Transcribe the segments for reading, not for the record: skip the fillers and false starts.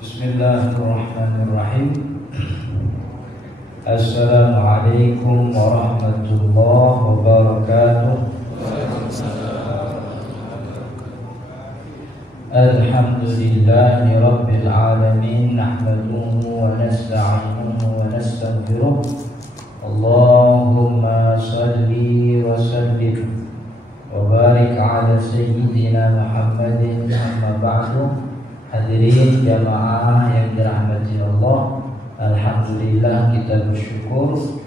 Bismillahirrahmanirrahim. Assalamualaikum warahmatullahi wabarakatuh. Alhamdulillahi rabbil alamin. Nahmaduhu wa nasta'inuhu wa nastaghfiruh. Allahumma salli wa sallim wa barik ala sayyidina Muhammadin. Amma ba'du. Hadirin jamaah yang dirahmati Allah, alhamdulillah kita bersyukur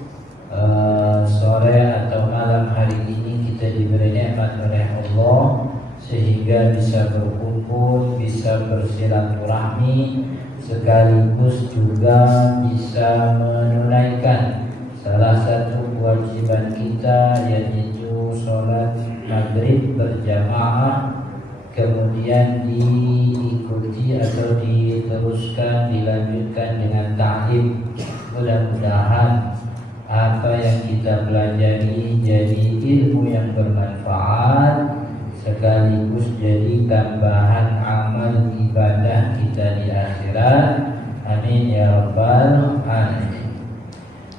sore atau malam hari ini kita diberi nikmat oleh Allah sehingga bisa berkumpul, bisa bersilaturahmi, sekaligus juga bisa menunaikan salah satu kewajiban kita, yaitu sholat maghrib berjamaah, kemudian diikuti atau diteruskan, dilanjutkan dengan ta'lim. Mudah-mudahan apa yang kita pelajari jadi ilmu yang bermanfaat, sekaligus jadi tambahan amal ibadah kita di akhirat. Amin ya rabbal alamin.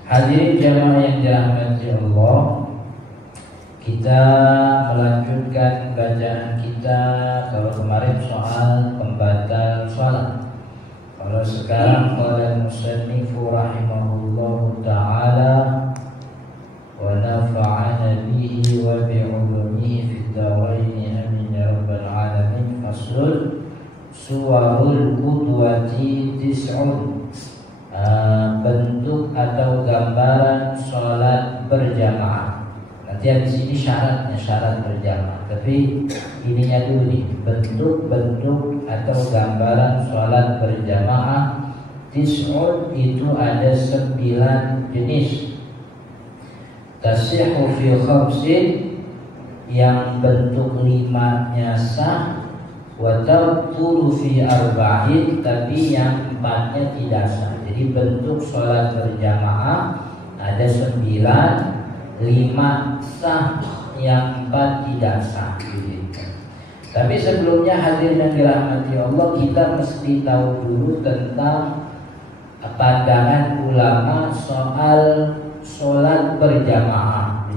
Hadirin jamaah yang dirahmati Allah, kita melanjutkan bacaan kita. Kalau kemarin soal pembatal sholat, kalau sekarang qala musannifu rahimahullahu ta'ala wa nafa'ana bihi wa bi'ulumihi fid dharain amin ya rabbal alamin. Faslun suwarul qudwati tis'un. Bentuk atau gambaran sholat berjamaah. Nanti di sini syarat berjamaah. Tapi ininya dulu nih, bentuk-bentuk atau gambaran sholat berjamaah. Tis'un itu ada 9 jenis. Tasihhu fi khamsin, yang bentuk 5-nya sah. Wa tabtulu fi arba'in, tapi yang 4-nya tidak sah. Jadi bentuk sholat berjamaah ada 9, 5 sah, yang 4 tidak sah. Tapi sebelumnya hadirin yang dirahmati Allah, kita mesti tahu dulu tentang pandangan ulama soal sholat berjamaah.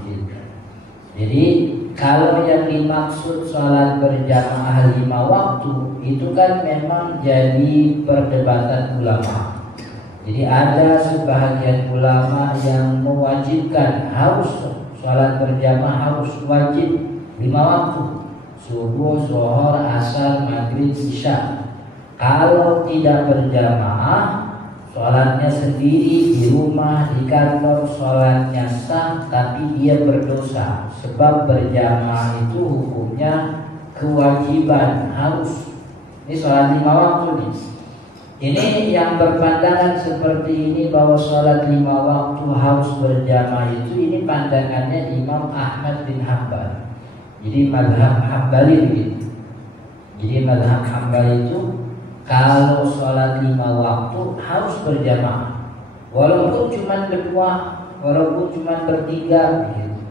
Jadi kalau yang dimaksud sholat berjamaah 5 waktu itu kan memang jadi perdebatan ulama. Jadi ada sebahagian ulama yang mewajibkan harus sholat berjamaah, harus wajib 5 waktu: subuh, zuhur, asar, maghrib, isya. Kalau tidak berjamaah, sholatnya sendiri di rumah, di kantor, sholatnya sah, tapi dia berdosa. Sebab berjamaah itu hukumnya kewajiban, harus. Ini sholat 5 waktu nih. Ini yang berpandangan seperti ini bahwa sholat 5 waktu harus berjamaah itu, ini pandangannya Imam Ahmad bin Hanbal. Jadi mazhab Hambali begitu. Jadi mazhab Hambali itu kalau sholat 5 waktu harus berjamaah, walaupun cuma berdua, walaupun cuma bertiga begitu.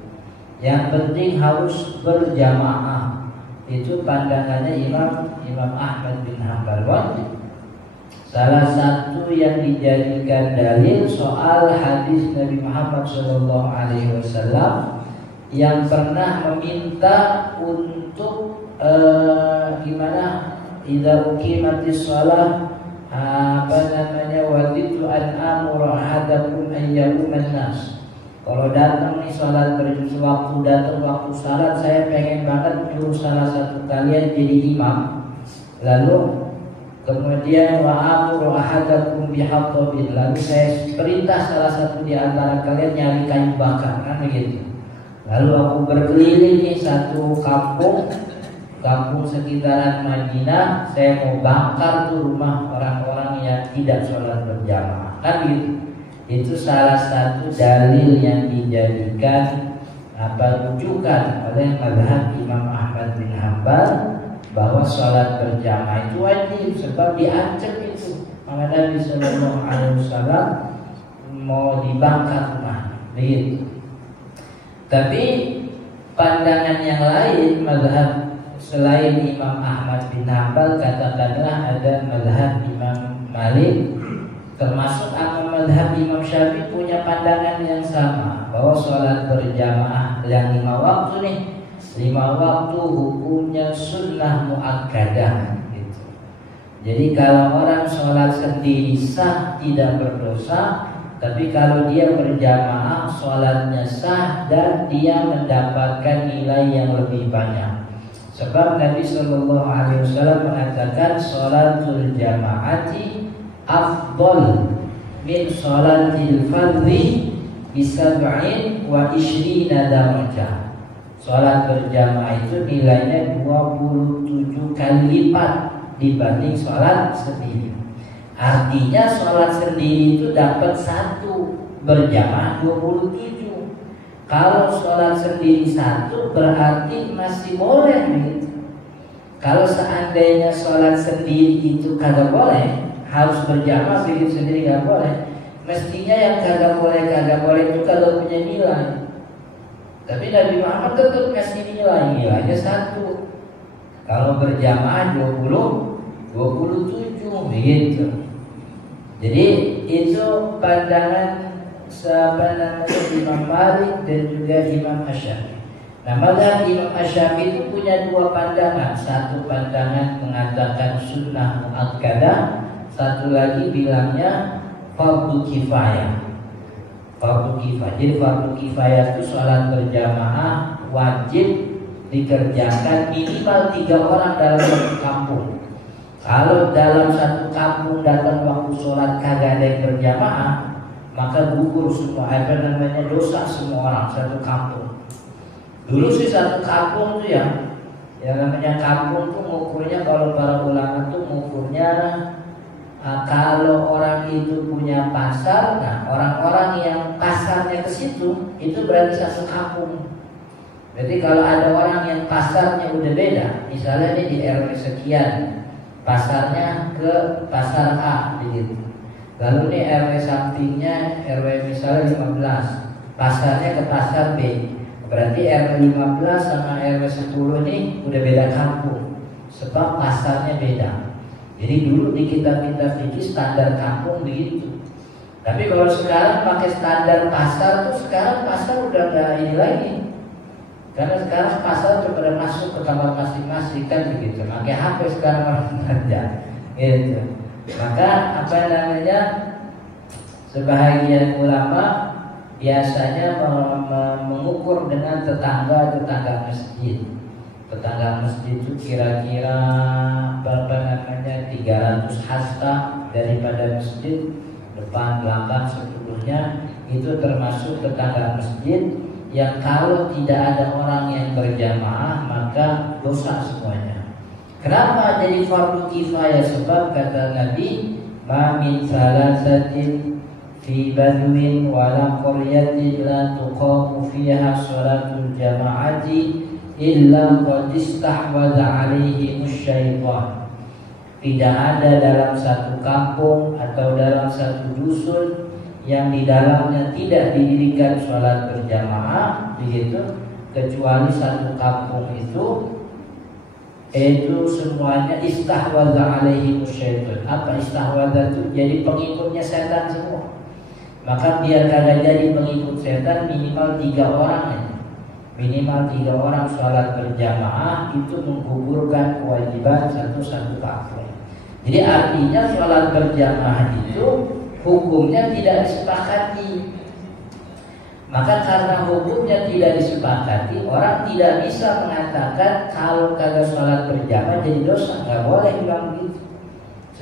Yang penting harus berjamaah. Itu pandangannya Imam Ahmad bin Hanbal. Salah satu yang dijadikan dalil soal hadis Nabi Muhammad SAW yang pernah meminta untuk gimana? Idza uqimatis shalah waditu an amura hadakum ayyuman nas. Kalau datang nih salat waktu datang waktu salat, saya pengen banget nyuruh salah satu kalian jadi imam. Lalu kemudian wa amuru ahadakum bihatabin, lalu saya perintah salah satu di antara kalian nyari kayu bakar, kan begitu. Lalu aku berkeliling nih satu kampung sekitaran Madinah, saya mau bakar tuh rumah orang-orang yang tidak sholat berjamaah, kan gitu. Itu salah satu dalil yang dijadikan rujukan oleh mazhab Imam Ahmad bin Hanbal bahwa sholat berjamaah itu wajib, sebab diancam itu. Maka Nabi Sallallahu Alaihi Wasallam mau dibakar rumah, begitu. Tapi pandangan yang lain, mazhab selain Imam Ahmad bin Hanbal, katakanlah ada mazhab Imam Malik, termasuk madhab Imam Syafi'i punya pandangan yang sama bahwa sholat berjamaah yang 5 waktu nih, 5 waktu hukumnya sunnah muakkadah gitu. Jadi kalau orang sholat sendiri sah tidak berdosa, tapi kalau dia berjamaah sholatnya sah dan dia mendapatkan nilai yang lebih banyak. Sebab Nabi Shallallahu Alaihi Wasallam mengatakan sholatul jamaati afdol min sholatil fardhi bisab'in wa ishrina darajah. Sholat berjamaah itu nilainya 27 kali lipat dibanding sholat sendiri. Artinya sholat sendiri itu dapat 1, berjamaah 27. Kalau sholat sendiri 1 berarti masih boleh gitu. Kalau seandainya sholat sendiri itu kagak boleh, harus berjamaah, bikin sendiri gak boleh, mestinya yang kagak boleh itu kalau punya nilai. Tapi Nabi Muhammad tetap kasih nilainya 1. Kalau berjamaah 27 gitu. Jadi itu pandangan Imam Malik dan juga Imam Asy-Syafi'i. Nah, mazhab Imam Asy-Syafi'i itu punya 2 pandangan. Satu pandangan mengatakan sunnah muakkadah, satu lagi bilangnya fardu kifayah. Fardu kifayah. Jadi fardu kifayah itu sholat berjamaah wajib dikerjakan minimal 3 orang dalam satu kampung. Kalau dalam satu kampung datang waktu sholat kagak ada yang berjamaah, maka gugur semua dosa semua orang satu kampung. Dulu sih satu kampung tuh yang namanya kampung tuh ngukurnya, kalau para ulama tuh ngukurnya kalau orang itu punya pasar, nah orang-orang yang pasarnya ke situ itu berarti satu kampung. Berarti kalau ada orang yang pasarnya udah beda, misalnya ini di RW sekian, pasarnya ke pasar A begitu. Lalu nih RW sampingnya RW misalnya 15, pasarnya ke pasar B. Berarti RW 15 sama RW 10 ini udah beda kampung, sebab pasarnya beda. Jadi dulu di kitab-kitab fikih standar kampung begitu. Tapi kalau sekarang pakai standar pasar tuh, sekarang pasar udah gak ini lagi. Karena sekarang pasar udah pada masuk ke kamar masing-masing kan begitu. Pakai HP sekarang orang belanja gitu. Maka sebahagian ulama biasanya mengukur dengan tetangga masjid. Tetangga masjid itu kira-kira 300 hasta daripada masjid, depan, belakang, seluruhnya itu termasuk tetangga masjid yang kalau tidak ada orang yang berjamaah maka dosa semuanya. Kenapa jadi fardu kifayah? Sebab kata Nabi, ma min salasatin fi badwin wala qaryatin la tuqamu fiha sholatul jama'ati illa qad istahwadha alaihi musyaitan. Tidak ada dalam satu kampung atau dalam satu dusun yang di dalamnya tidak didirikan sholat berjamaah begitu, kecuali satu kampung itu semuanya istahwadha alaihi musyaitan. Apa istahwadha itu? Jadi pengikutnya setan semua. Maka biar kagak jadi pengikut setan, minimal 3 orang ya. Minimal 3 orang sholat berjamaah itu menggugurkan kewajiban satu kampung. Jadi artinya sholat berjamaah itu hukumnya tidak disepakati. Maka karena hukumnya tidak disepakati, orang tidak bisa mengatakan kalau kagak sholat berjamaah jadi dosa. Nggak boleh bilang begitu.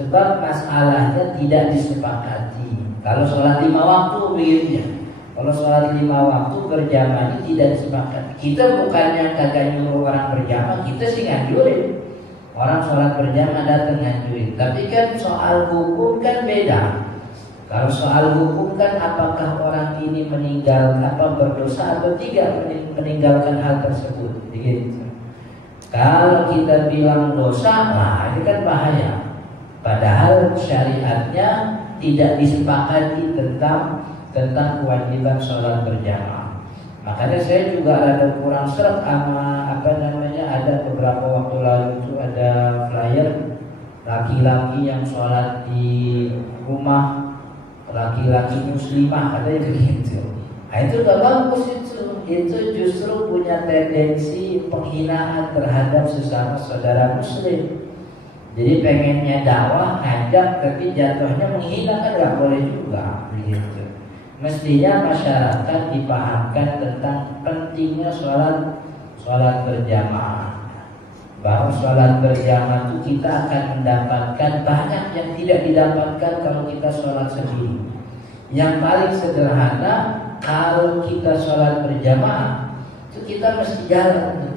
Sebab masalahnya tidak disepakati. Kalau sholat 5 waktu begitu. Kalau sholat 5 waktu berjamaah ini tidak disepakati. Kita bukannya kagak nyuruh orang berjamaah, kita sih nganjurin. Orang sholat berjamaah datang nganjurin. Tapi kan soal hukum kan beda. Kalau soal hukum kan apakah orang ini berdosa atau tidak meninggalkan hal tersebut begitu. Kalau kita bilang dosa, nah ini kan bahaya. Padahal syariatnya tidak disepakati tentang kewajiban sholat berjamaah. Makanya saya juga ada kurang seret sama ada beberapa waktu lalu itu ada flyer lagi laki-laki yang sholat di rumah, laki-laki muslimah, katanya begitu. Nah, itu gak bagus itu justru punya tendensi penghinaan terhadap sesama saudara muslim. Jadi pengennya dakwah, ngajak, tapi jatuhnya menghina, kan gak boleh juga begitu. Mestinya masyarakat dipahamkan tentang pentingnya sholat berjamaah. Bahwa sholat berjamaah itu kita akan mendapatkan banyak yang tidak didapatkan kalau kita sholat sendiri. Yang paling sederhana, kalau kita sholat berjamaah itu kita mesti jalan.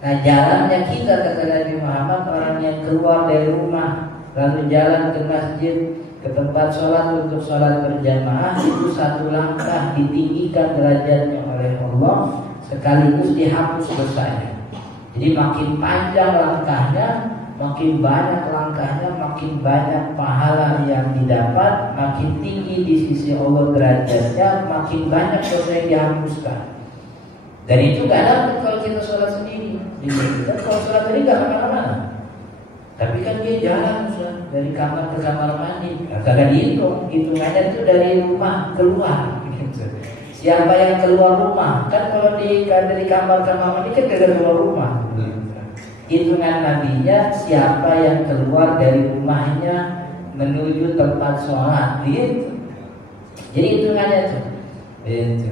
Nah, jalannya kita, kata Nabi Muhammad, orang yang keluar dari rumah lalu jalan ke masjid, ke tempat sholat untuk sholat berjamaah, itu satu langkah ditinggikan derajatnya oleh Allah, sekaligus dihapus dosanya. Jadi makin panjang langkahnya, makin banyak langkahnya, makin banyak pahala yang didapat, makin tinggi di sisi Allah derajatnya, makin banyak dosa yang dihapuskan. Dan itu gak dapat kalau kita sholat sendiri. Kita kalau sholat sendiri gak kemana-mana. Tapi kan dia jalan dari kamar ke kamar mandi. Kagak dihitung, hitungannya itu dari rumah keluar. Siapa yang keluar rumah? Kan kalau dari kamar ke kamar mandi kan kagak keluar rumah. Hitungan nabinya siapa yang keluar dari rumahnya menuju tempat sholat, gitu. Jadi hitungannya itu.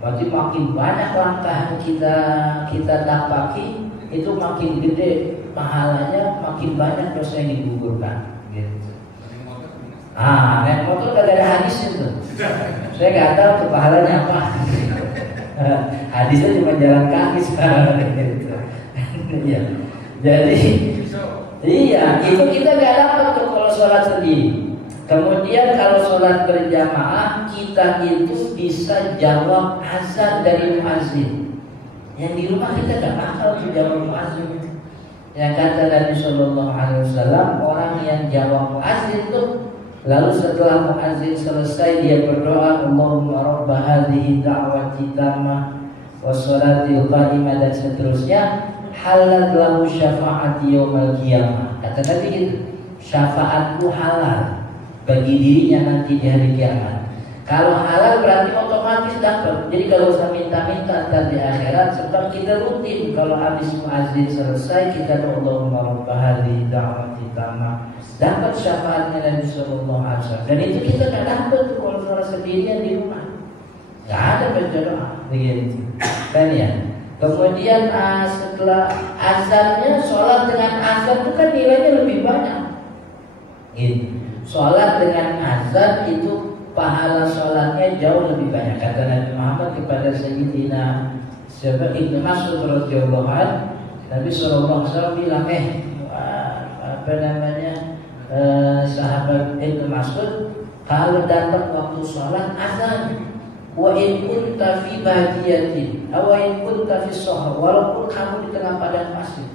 Berarti makin banyak langkah kita dapati, itu makin gede pahalanya, makin banyak dosa yang digugurkan. Gitu. Naik motor gak ada hadis itu. Saya nggak tahu tuh pahalanya apa. Hadisnya cuma jalan kaki sekarang. Gitu. Iya. Jadi, iya, itu kita nggak dapat tuh kalau sholat sendiri. Kemudian kalau sholat berjamaah, kita itu bisa jawab azan dari muazzin. Yang di rumah kita nggak bakal tuh jawab muazzin. Yang kata Nabi Shallallahu Alaihi Wasallam, orang yang jawab muazzin tuh, lalu setelah muazzin selesai dia berdoa, Allahumma rabba hadhihi da'wati tammah wassalatil qa'imah, dan seterusnya, halal lahu syafa'ati yaumal qiyamah. Kata Nabi gitu, syafaatku halal bagi dirinya nanti di hari kiamat. Kalau halal berarti otomatis dapat. Jadi kalau usah minta-minta ntar di akhirat, sebab kita rutin kalau habis muazzin selesai kita doa Allahumma rabba hadhihi da'wati tammah, dapat syafaatnya Nabi sallallahu alaihi wasallam. Dan itu kita enggak dapat tuh kalau sholat sendirian di rumah. Enggak ada baca doa begitu. Kan ya. Kemudian setelah azannya, sholat dengan azan itu kan nilainya lebih banyak. Gitu. Sholat dengan azan itu pahala sholatnya jauh lebih banyak. Kata Nabi Muhammad kepada Sayyidina Ibnu Mas'ud radhiyallahu anhu, Nabi sallallahu alaihi wasallam bilang, sahabat Ibnu Mas'ud, kalau datang waktu sholat azan, wa in kunta fi badiyatin aw in kunta fi shahr, walaupun kamu di tengah padang pasir,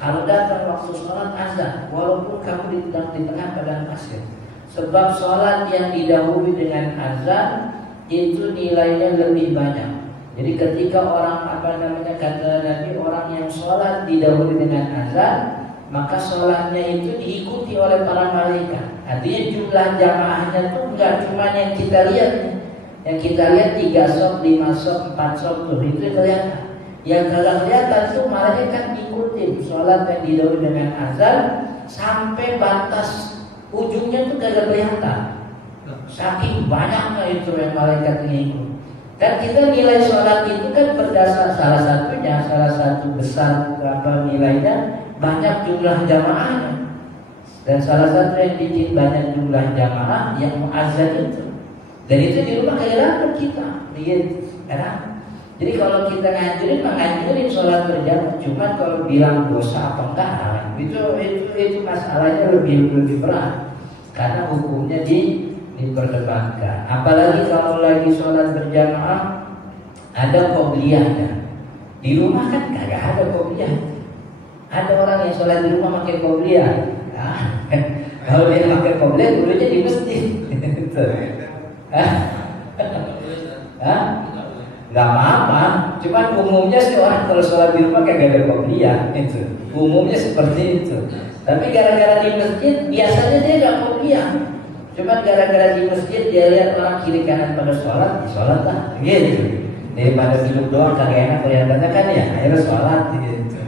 kalau datang waktu sholat azan, walaupun kamu di tengah padang pasir. Sebab sholat yang didahului dengan azan itu nilainya lebih banyak. Jadi ketika orang kata Nabi, orang yang sholat didahului dengan azan, maka sholatnya itu diikuti oleh para malaikat. Artinya jumlah jamaahnya itu enggak cuma yang kita lihat. Yang kita lihat 3 shop, 5 shop, 4 shop tuh, itu kelihatan. Yang kagak kelihatan itu malaikat ngikutin sholat yang didahului dengan azan sampai batas ujungnya tuh kagak kelihatan. Saking banyaknya itu yang malaikat ngikut. Kan kita nilai sholat itu kan berdasar salah satu besar nilainya banyak jumlah jamaahnya. Dan salah satu yang bikin banyak jumlah jamaah yang muazzan itu. Dan itu di rumah kayak dapat kita, begitu. Jadi kalau kita nganjurin sholat berjamaah, cuma kalau bilang dosa apa enggak, itu masalahnya lebih berat, karena hukumnya diperdebatkan. Apalagi kalau lagi sholat berjamaah ada qobliyahnya. Di rumah kan kagak ada qobliyah. Ada orang yang sholat di rumah pakai qobliyah. Kalau dia pakai qobliyah, dulunya di masjid. Gak apa-apa. Cuman umumnya sih orang kalau sholat di rumah kayak gak ada qobliyah itu. Umumnya seperti itu. Tapi gara-gara di masjid biasanya dia gak qobliyah. Cuman gara-gara di masjid dia lihat orang kiri kanan pada sholat, ya sholat lah, gitu. Daripada duduk doang kagak enak kelihatannya kan ya, akhirnya sholat gitu.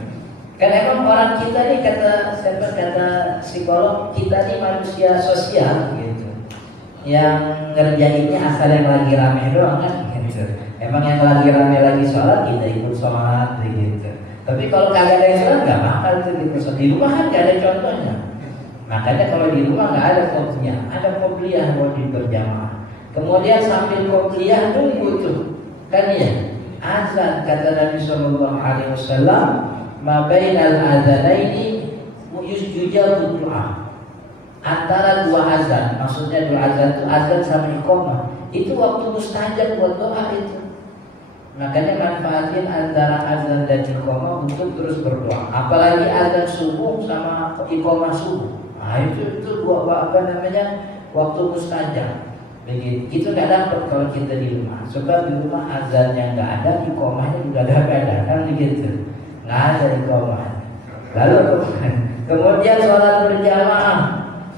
Kan emang orang kita nih kata psikolog, kita nih manusia sosial gitu. Yang ngerjainnya asal yang lagi rame doang kan gitu. Emang yang lagi rame lagi sholat kita ikut sholat gitu. Tapi kalau kagak ada yang sholat nggak bakal gitu. So, di rumah kan nggak ada contohnya. Makanya kalau di rumah nggak ada qobliyah, ada qobliyah wajib berjamaah. Kemudian sambil qobliyah tunggu tuh, kan ya azan kata Nabi Sallallahu Alaihi Wasallam, ma bainal adzanaini yujabu doa. Antara dua azan, maksudnya dua azan itu azan sama iqamah, itu waktu mustajab buat doa itu. Makanya manfaatin antara azan dan iqamah untuk terus berdoa. Apalagi azan subuh sama iqamah subuh. Nah itu dua waktu mustajab. Begitu. Itu nggak dapat kalau kita di rumah. Sebab di rumah azan yang nggak ada, iqamahnya juga nggak ada, kan begitu. Nggak ada iqamah. Lalu kemudian sholat berjamaah.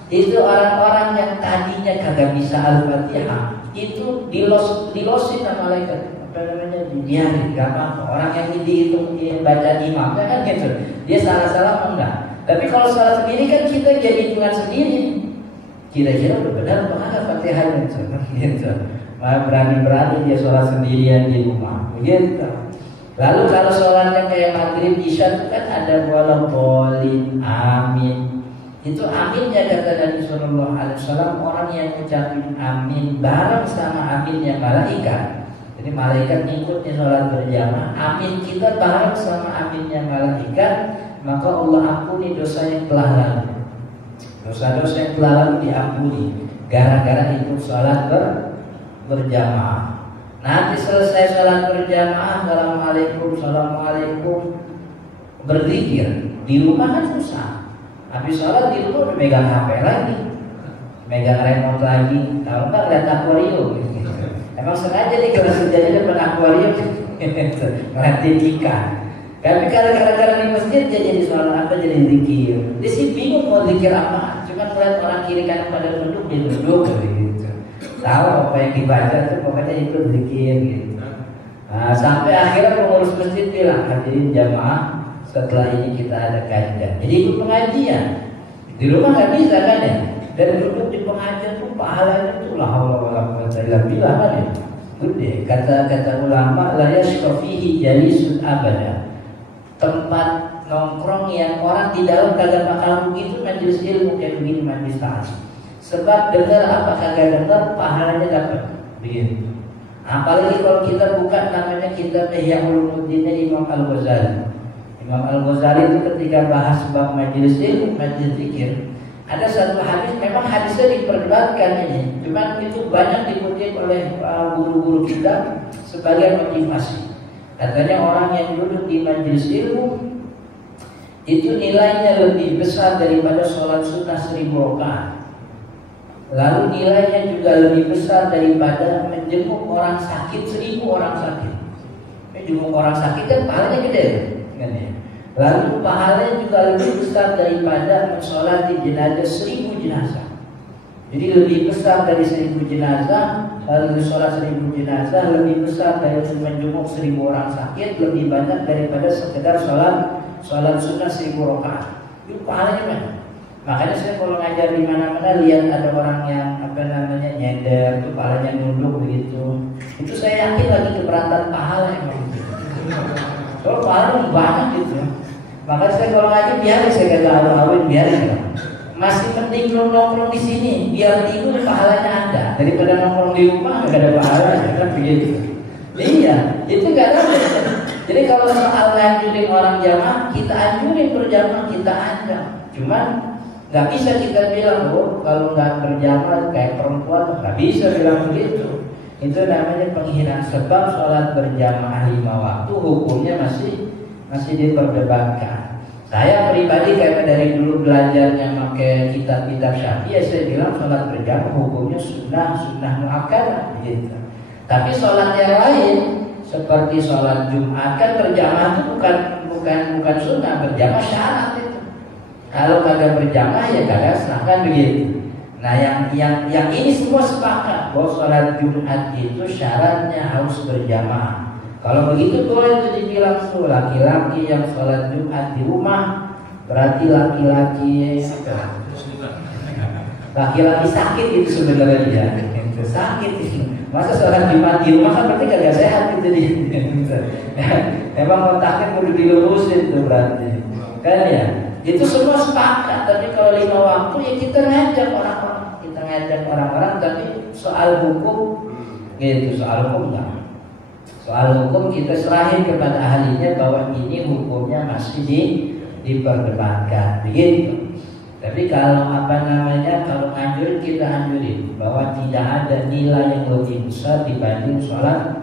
Itu orang-orang yang tadinya kagak bisa Al-Fatihah, itu dilosin sama malaikat. Dibiarin, gak apa-apa. Orang yang dihitung baca imamnya kan gitu, dia salah-salah enggak. Tapi kalau salah sendiri kan kita jadi hitungan sendiri. Kira-kira udah benar atau enggak Fatihahnya gitu. Berani-berani dia sholat sendirian di rumah begitu. Lalu kalau sholatnya kayak maghrib isya itu kan ada walaupun amin. Itu aminnya kata Nabi Sallallahu Alaihi Wasallam, orang yang ucapin amin bareng sama aminnya malaikat. Jadi malaikat ngikut di sholat berjamaah, amin kita bareng sama aminnya malaikat, maka Allah ampuni dosa yang telah lalu. Dosa-dosa yang telah lalu diampuni gara-gara ikut sholat berjamaah. Nanti selesai sholat berjamaah, assalamualaikum, berzikir. Di rumah kan susah. Habis sholat di rumah udah megang HP lagi, megang remote lagi, tahu nggak lihat akuarium? Emang sengaja nih kalau sejadinya depan akuarium ngeliatin ikan. Tapi gara-gara di masjid dia jadi sholat apa jadi zikir. Dia sih bingung mau zikir apa, cuma melihat orang kiri kanan pada duduk dia duduk gitu. Tahu apa yang dibaca tuh pokoknya itu zikir gitu. Nah, sampai akhirnya pengurus masjid bilang hadirin jamaah, setelah ini kita ada kajian. Jadi itu pengajian. Di rumah nggak bisa kan ya? Dan duduk di pengajian tuh pahalanya tuh la haula wala quwwata illa billah kan ya. Gede. Kata ulama la yashfihi jalisun abada. Tempat nongkrong yang orang di dalam kagak bakal begitu majelis ilmu kayak begini majelis ta'lim. Sebab dengar apa kagak dengar pahalanya dapat. Begitu. Apalagi kalau kita buka namanya kitab Ihya Ulumuddin Imam Al-Ghazali. Imam Al-Ghazali itu ketika bahas bab majelis ilmu, majelis zikir, ada satu hadis, memang hadisnya diperdebatkan ini, cuma itu banyak dikutip oleh guru-guru kita sebagai motivasi. Katanya orang yang duduk di majelis ilmu itu nilainya lebih besar daripada sholat sunnah 1000 rakaat. Lalu nilainya juga lebih besar daripada menjenguk orang sakit 1000 orang sakit. Menjenguk orang sakit kan pahalanya gede kan ya. Lalu pahalanya juga lebih besar daripada mensolati jenazah 1000 jenazah. Jadi lebih besar dari 1000 jenazah, lalu sholat 1000 jenazah lebih besar dari menjenguk 1000 orang sakit, lebih banyak daripada sekedar sholat sunnah 1000 rakaat. Itu pahalanya mana? Makanya saya kalau ngajar di mana-mana lihat ada orang yang nyender, itu pahalanya nunduk begitu. Itu saya yakin lagi keberatan pahala yang begitu. Kalau pahala banyak gitu. Makanya saya kalau ngaji biarin, saya kata awal-awal biarin. Masih penting nongkrong di sini, biar tidur pahalanya ada daripada nongkrong di rumah nggak ada pahalanya kan begitu. Iya, itu nggak ada. Jadi kalau soal nganjurin orang jamaah, kita anjurin berjamaah, kita anjam. Cuman nggak bisa kita bilang, oh kalau nggak berjamaah kayak perempuan, nggak bisa bilang begitu. Itu namanya penghinaan. Sebab sholat berjamaah 5 waktu hukumnya masih diperdebatkan. Saya pribadi karena dari dulu belajarnya pakai kitab-kitab Syafi'i, saya bilang sholat berjamaah hukumnya sunnah muakkadah gitu. Tapi sholat yang lain, seperti sholat Jumat kan berjamaah itu bukan sunnah, berjamaah syarat itu. Kalau kagak berjamaah ya kagak sah kan begitu. Nah yang ini semua sepakat bahwa sholat Jumat itu syaratnya harus berjamaah. Kalau begitu boleh itu dibilang tuh laki-laki yang sholat Jumat di rumah berarti laki-laki sakit itu sebenarnya ya. Sakit itu. Masa sholat Jumat di rumah kan berarti kagak sehat itu dia. Emang otaknya perlu dilurusin tuh berarti. Kan ya? Itu semua sepakat. Tapi kalau 5 waktu ya kita ngajak orang-orang. Tapi soal hukum gitu, soal hukum enggak. Soal hukum kita serahin kepada ahlinya bahwa ini hukumnya masih diperdebatkan begitu. Tapi kalau kalau anjurin kita anjurin bahwa tidak ada nilai yang lebih besar dibanding sholat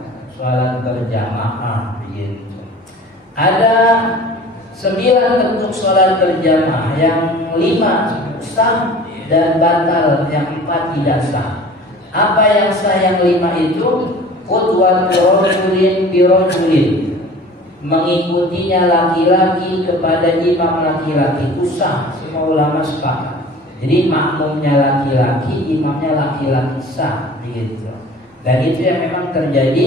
berjamaah begitu. Ada 9 bentuk sholat berjamaah, yang 5 sah dan batal, yang 4 tidak sah. Apa yang sah yang 5 itu? Qudwatu rajulin bi rajulin, mengikutinya laki-laki kepada imam laki-laki itu sah, semua ulama sepakat. Jadi makmumnya laki-laki, imamnya laki-laki sah begitu. Dan itu yang memang terjadi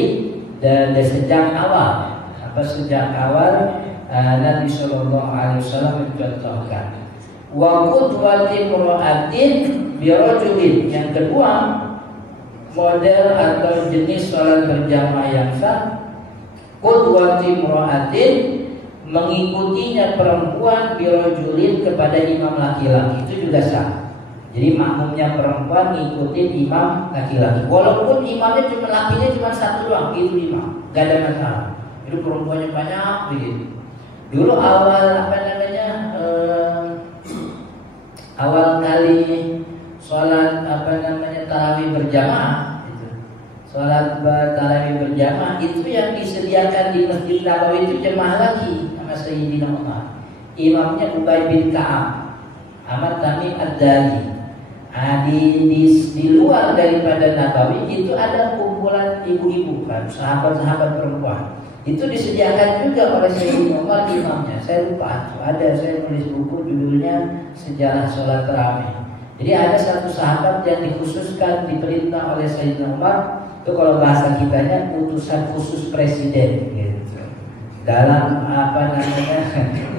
dan sejak awal. Sejak awal Nabi Shallallahu Alaihi Wasallam mencontohkan. Wa qudwati imra'atin bi rajulin, yang kedua model atau jenis sholat berjamaah yang sah, qudwati imra'atin, mengikutinya perempuan birojulin kepada imam laki-laki, itu juga sah. Jadi makmumnya perempuan ngikutin imam laki-laki, walaupun imamnya lakinya cuma satu doang, itu imam, gak ada masalah. Itu perempuannya banyak begitu. Dulu awal awal kali sholat tarawih berjamaah, sholat tarawih berjamaah itu yang disediakan di Masjid Nabawi itu jemaah lagi sama Sayyidina Umar. Imamnya Ubay bin Ka'ab, Ahmad Tamim Ad-Dari. Di luar daripada Nabawi itu ada kumpulan ibu-ibu kan, sahabat-sahabat perempuan. Itu disediakan juga oleh Sayyidina Umar imamnya. Saya lupa, saya nulis buku judulnya Sejarah Sholat Tarawih. Jadi ada satu sahabat yang dikhususkan, diperintah oleh Sayyidina Umar, itu kalau bahasa kitanya utusan khusus presiden gitu, dalam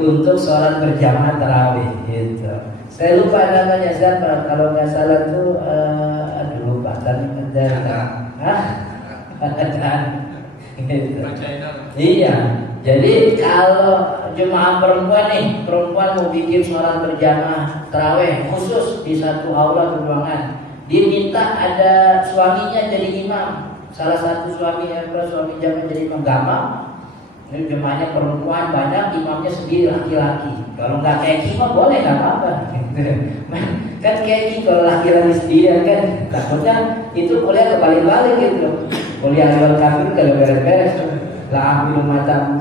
untuk sholat berjamaah tarawih gitu. Saya lupa namanya siapa, kalau nggak salah tuh lupa tapi gitu. Iya, jadi kalau jemaah perempuan mau bikin sholat berjamaah tarawih khusus di satu aula ruangan, diminta ada suaminya jadi imam. Salah satu suami jamaah jadi imam, gampang. Ini jemaahnya perempuan banyak, imamnya sendiri laki-laki. Kalau nggak kayak imam boleh, nggak apa-apa. Kan kayak kalau laki-laki sendiri kan, takutnya itu kuliah kebalik-balik gitu. Kuliah luar kafir kalau beres-beres. La'amul mata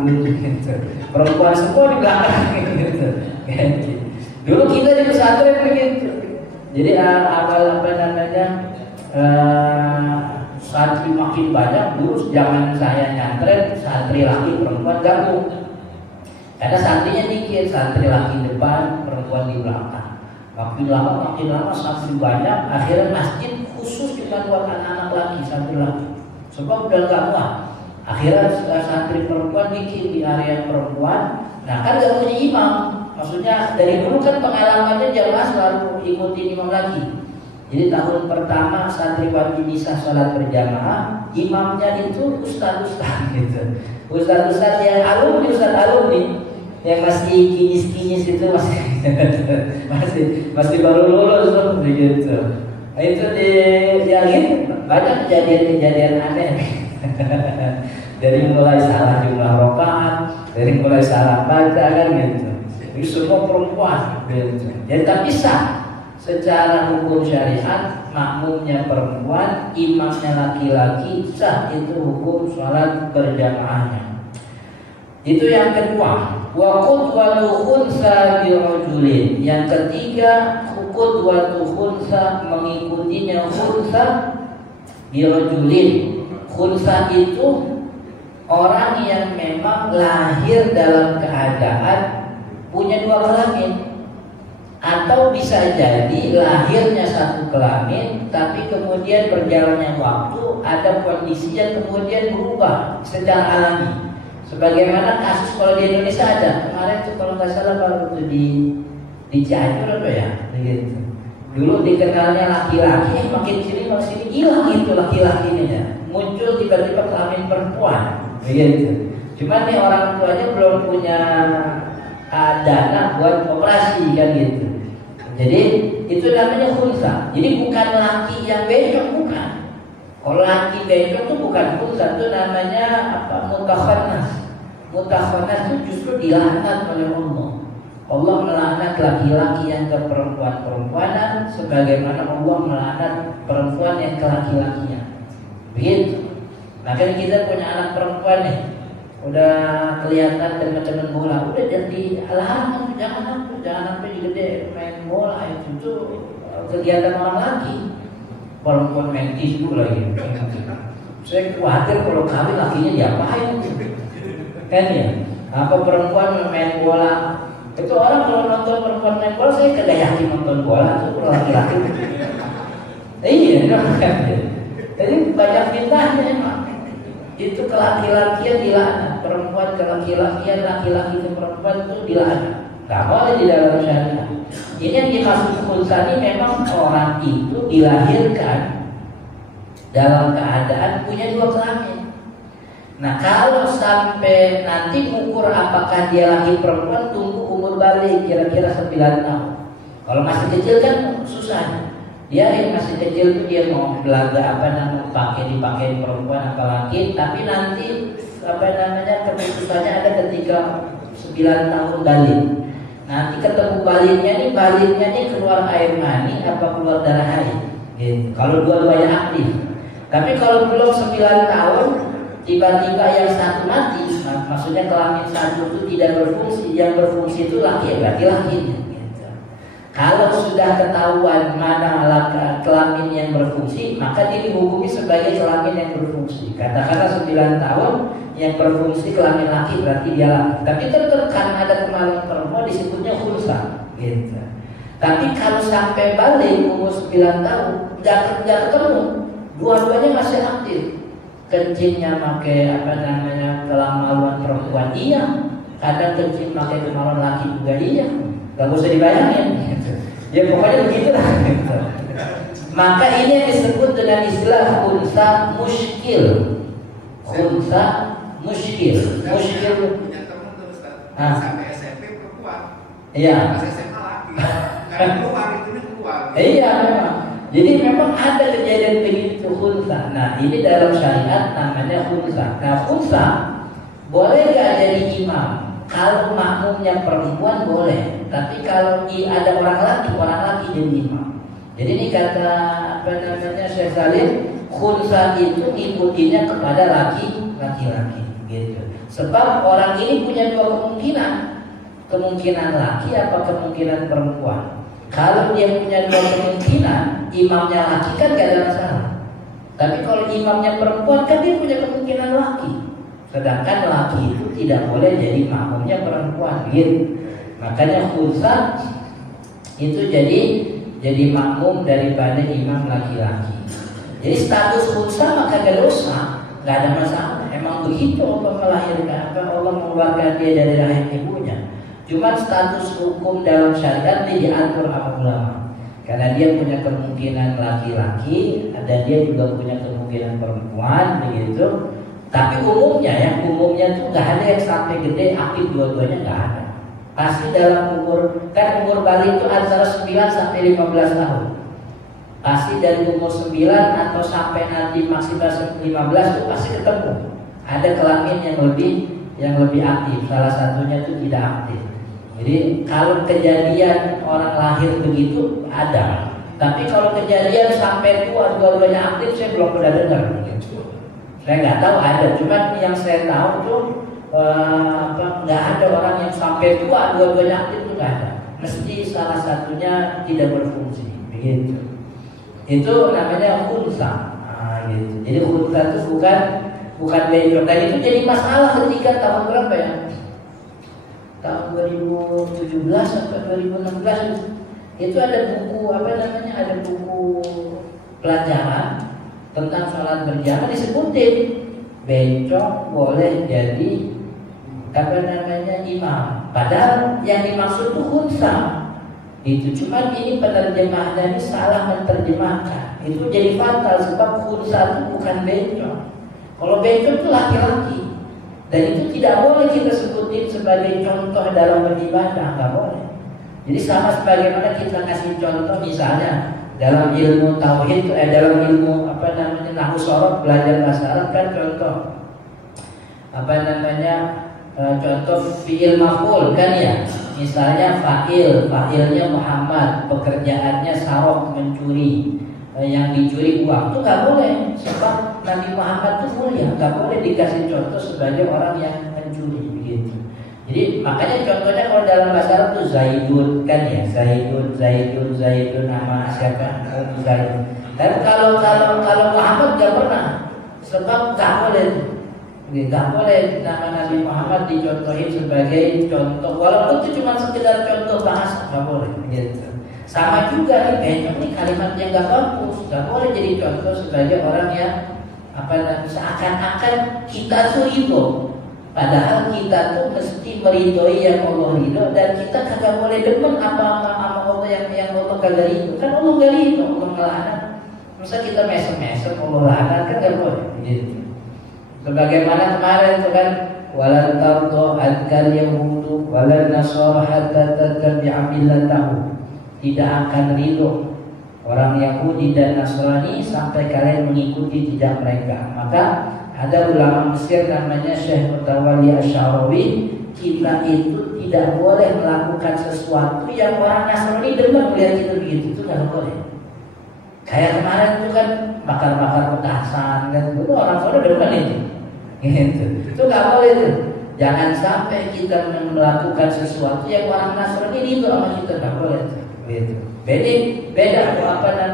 gitu. Perempuan semua di belakang gitu. Dulu kita di pesantren begitu. Jadi awal santri makin banyak. Dulu zaman saya nyantren, santri laki perempuan gabung. Karena santrinya dikit, santri laki depan, perempuan di belakang. Makin lama santri banyak. Akhirnya masjid khusus cuma buat anak-anak laki, santri laki. Sebab udah gak muat. Akhirnya santri perempuan bikin di area perempuan. Nah kan gak punya imam. Maksudnya dari dulu kan pengalamannya jamaah selalu ikutin imam lagi. Jadi tahun pertama santri wajib bisa sholat berjamaah, imamnya itu ustaz gitu. Ustaz yang alumni yang masih kinyis itu masih baru lulus tuh begitu. Nah, itu dialih banyak kejadian aneh. Dari mulai salah jumlah rakaat, dari mulai salah baca kan gitu. Itu semua perempuan gitu. Jadi tapi sah secara hukum syariat, makmumnya perempuan, imamnya laki-laki, sah itu hukum sholat berjamaahnya. Itu yang kedua. Wa qudwatu khunsa bi rajulin. Yang ketiga, qudwatu khunsa, mengikutinya khunsa bi rajulin. Khunsa itu orang yang memang lahir dalam keadaan punya dua kelamin, atau bisa jadi lahirnya satu kelamin tapi kemudian berjalannya waktu ada kondisi yang kemudian berubah secara alami. Sebagaimana kasus kalau di Indonesia ada kemarin tuh kalau nggak salah baru tuh di Cianjur apa ya, gitu. Dulu dikenalnya laki-laki, makin sini hilang itu laki-lakinya, muncul tiba-tiba kelamin perempuan, begitu. Cuman nih orang tuanya belum punya dana buat operasi kan gitu. Jadi itu namanya khunsa. Jadi bukan laki yang becok, bukan. Kalau laki becok itu bukan khunsa, itu namanya apa? Mutakhannas. Mutakhannas itu justru dilaknat oleh Allah. Allah melaknat laki-laki yang ke perempuan-perempuanan, sebagaimana Allah melaknat perempuan yang ke laki-lakinya. Begitu. Makanya kita punya anak perempuan nih, udah kelihatan teman-teman bola, udah jadi alarm, jangan sampai gede main bola, itu tuh kegiatan orang laki. Perempuan main tisu lagi. Saya khawatir kalau kawin lakinya diapain, kan ya? Apa perempuan main bola? Itu orang kalau nonton perempuan main bola, saya kagak yakin nonton bola itu kalau laki-laki. Iya, kan? Jadi banyak fitnahnya emang. Itu ke laki-lakian dilaknat, perempuan ke laki-lakian, laki-laki ke perempuan itu dilaknat. Gak boleh di dalam syariat. Ini yang dimaksud khunsa ini memang orang itu dilahirkan dalam keadaan punya dua kelamin. Nah kalau sampai nanti ukur apakah dia laki perempuan, tunggu umur balik kira-kira 9 tahun. Kalau masih kecil kan susah. Dia yang masih kecil itu dia mau belaga dipakai perempuan apa laki, tapi nanti keputusannya ada ketika 9 tahun balik. Nanti ketemu baliknya nih keluar air mani apa keluar darah haid. Gitu. Kalau dua-duanya aktif. Tapi kalau belum 9 tahun tiba-tiba yang satu mati, maksudnya kelamin satu itu tidak berfungsi, yang berfungsi itu laki-lakinya. Kalau sudah ketahuan mana kelamin yang berfungsi, maka dia dihukumi sebagai kelamin yang berfungsi. Katakanlah 9 tahun yang berfungsi kelamin laki, berarti dia laki. Tapi tetap kan ada kelamin perempuan disebutnya khunsa, gitu. Tapi kalau sampai balik umur 9 tahun, nggak ketemu, dua-duanya masih aktif. Kencingnya pakai kemaluan perempuan iya, kadang kencing pakai kemaluan laki juga iya. Gak usah dibayangin gitu. Ya pokoknya begitulah gitu. Maka ini yang disebut dengan istilah khunsa muskil. Khunsa muskil. Muskil sampai SMP perempuan. Iya. Pas SMA laki. Karena keluar. Iya memang. Jadi memang ada kejadian begitu khunsa. Nah ini dalam syariat namanya khunsa. Nah khunsa boleh gak jadi imam? Kalau makmumnya perempuan boleh, tapi kalau ada orang laki jadi imam. Jadi ini kata Syekh Salim, khunsa itu ngikutinya kepada laki-laki gitu. Sebab orang ini punya dua kemungkinan laki apa kemungkinan perempuan. Kalau dia punya dua kemungkinan, imamnya laki kan gak ada masalah. Tapi kalau imamnya perempuan kan dia punya kemungkinan laki. Sedangkan laki itu tidak boleh jadi makmumnya perempuan, gitu. Makanya khunsa itu jadi makmum daripada imam laki-laki. Jadi status khunsa maka gak dosa, gak ada masalah. Emang begitu Allah melahirkan, Allah mengeluarkan dia dari rahim ibunya. Cuma status hukum dalam syariat ini diatur sama ulama. Karena dia punya kemungkinan laki-laki, dan dia juga punya kemungkinan perempuan, begitu. Tapi umumnya tuh gak ada yang sampai gede aktif dua-duanya, gak ada. Pasti dalam umur balik itu antara 9 sampai 15 tahun. Pasti dari umur 9 atau sampai nanti maksimal 15 itu pasti ketemu. Ada kelamin yang lebih aktif, salah satunya itu tidak aktif. Jadi kalau kejadian orang lahir begitu ada. Tapi kalau kejadian sampai tua dua-duanya aktif saya belum pernah dengar. Saya nggak tahu ada, cuman yang saya tahu tuh nggak ada orang yang sampai tua dua-duanya aktif itu nggak ada. Mesti salah satunya tidak berfungsi, begitu. Itu namanya khunsa. gitu. Jadi khunsa itu bukan bencong, dan itu jadi masalah ketika tahun berapa ya? Tahun 2017 atau 2016 itu ada buku ada buku pelajaran tentang sholat berjamaah disebutin bencong boleh jadi imam. Padahal yang dimaksud itu khunsa. Itu cuma ini penerjemahnya ini salah menerjemahkan. Itu jadi fatal sebab khunsa itu bukan bencong. Kalau bencong itu laki-laki. Dan itu tidak boleh kita sebutin sebagai contoh dalam beribadah, nggak boleh. Jadi sama sebagaimana kita kasih contoh misalnya dalam ilmu tauhid, dalam ilmu nahwu shorof belajar bahasa Arab kan contoh contoh fi'il maf'ul kan ya. Misalnya fa'ilnya Muhammad, pekerjaannya sarok mencuri, yang dicuri uang itu nggak boleh sebab Nabi Muhammad itu mulia, nggak boleh dikasih contoh sebagai orang yang mencuri begitu. Jadi makanya contohnya kalau dalam bahasa Arab itu Zaidun kan ya, Zaidun nama siapa? Zaidun. Tapi kalau Muhammad nggak pernah, sebab nggak boleh nama Nabi Muhammad dicontohin sebagai contoh, walaupun itu cuma sekedar contoh bahasa, nggak boleh gitu. Sama juga nih bencong nih kalimatnya nggak bagus, nggak boleh jadi contoh sebagai orang yang seakan-akan kita tuh ridho. Padahal kita tuh mesti meridhoi yang Allah ridho, dan kita kagak boleh demen apa Allah yang Allah kagak ridho. Kan Allah nggak ridho, Allah ngelaknat. Masa kita mesem-mesem Allah laknat, kan nggak boleh gitu. Sebagaimana kemarin itu kan walan tardo adkal yahudu walan nasara hatta tattabi'a millatahum. Tidak akan ridho orang Yahudi dan Nasrani sampai kalian mengikuti jejak mereka. Maka ada ulama Mesir namanya Syekh Mutawalli Asy'arawi, kita itu tidak boleh melakukan sesuatu yang orang Nasrani demen melihat kita begitu, itu nggak boleh. Kayak kemarin itu kan bakar-bakar petasan kan, itu orang Nasrani demen itu nggak boleh tuh. Jangan sampai kita melakukan sesuatu yang orang Nasrani itu sama kita, nggak boleh tuh. Gitu. Beda perbuatan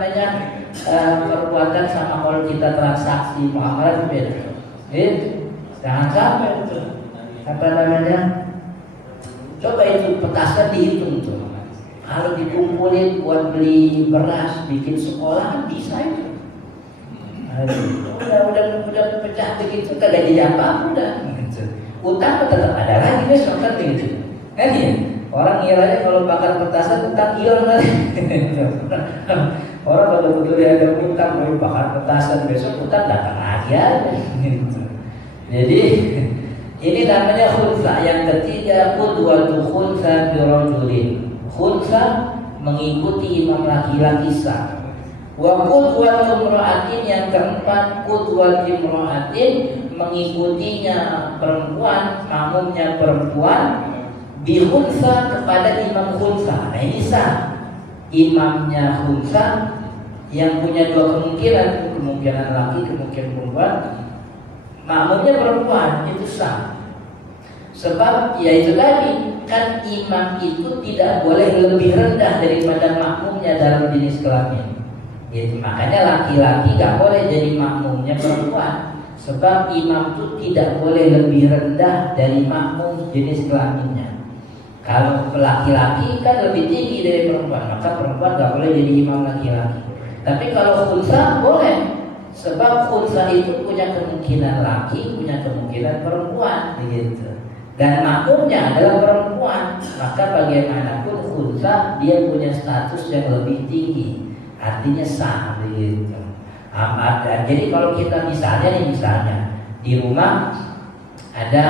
sama kalau kita transaksi muamalah itu beda. Gitu. Jangan sampai itu coba itu petasan dihitung tuh. Kalau dikumpulin buat beli beras, bikin sekolah bisa itu. Udah pecah begitu kagak jadi apa udah. Gitu. Utang tetap ada lagi besok kan gitu. Kan ya? Orang ngiranya kalau bakar petasan utang hilang kan. Orang betul-betul ada utang, mau bakar petasan besok utang datang lagi aja. Jadi ini namanya khunsa. Yang ketiga qudwatu khunsa birajulin. Khunsa mengikuti imam laki-laki sah. Wa qudwatu imra'atin, yang keempat qudwatu imra'atin, mengikutinya perempuan, makmumnya perempuan bihunsa kepada imam khunsa. Nah ini sah. Imamnya khunsa yang punya dua kemungkinan laki, kemungkinan perempuan, makmumnya perempuan, itu sah. Sebab ya itu tadi kan imam itu tidak boleh lebih rendah daripada makmumnya dalam jenis kelamin. Jadi makanya laki-laki gak boleh jadi makmumnya perempuan. Sebab imam itu tidak boleh lebih rendah dari makmum jenis kelaminnya. Kalau laki-laki kan lebih tinggi dari perempuan, maka perempuan gak boleh jadi imam laki-laki. Tapi kalau khunsa boleh, sebab khunsa itu punya kemungkinan laki, punya kemungkinan perempuan, begitu. Dan makmumnya adalah perempuan, maka bagaimanapun khunsa dia punya status yang lebih tinggi, artinya sah, begitu. Jadi kalau kita misalnya di rumah ada,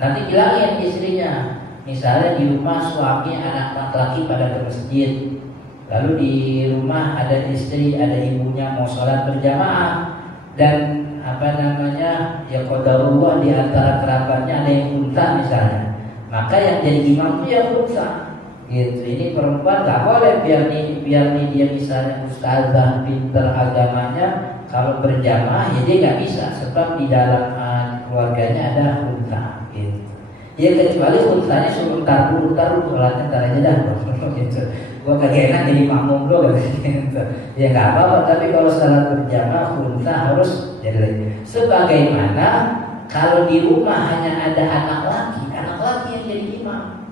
nanti bilangin istrinya. Misalnya di rumah suami anak laki-laki pada ke masjid, lalu di rumah ada istri, ada ibunya mau sholat berjamaah, dan ya qadarullah di antara kerabatnya ada yang unta misalnya, maka yang jadi imam itu yang unta. Gitu. Ini perempuan nggak boleh biar nih dia misalnya ustazah pinter agamanya, kalau berjamaah ya dia nggak bisa sebab di dalam keluarganya ada unta. Gitu. Ya kecuali urusannya suruh ntar dulu sholatnya ntar aja dah gitu. Gua kagak enak jadi makmum lo gitu. Ya nggak apa-apa, tapi kalau salat berjamaah unta harus jadi. Sebagaimana kalau di rumah hanya ada anak laki yang jadi imam.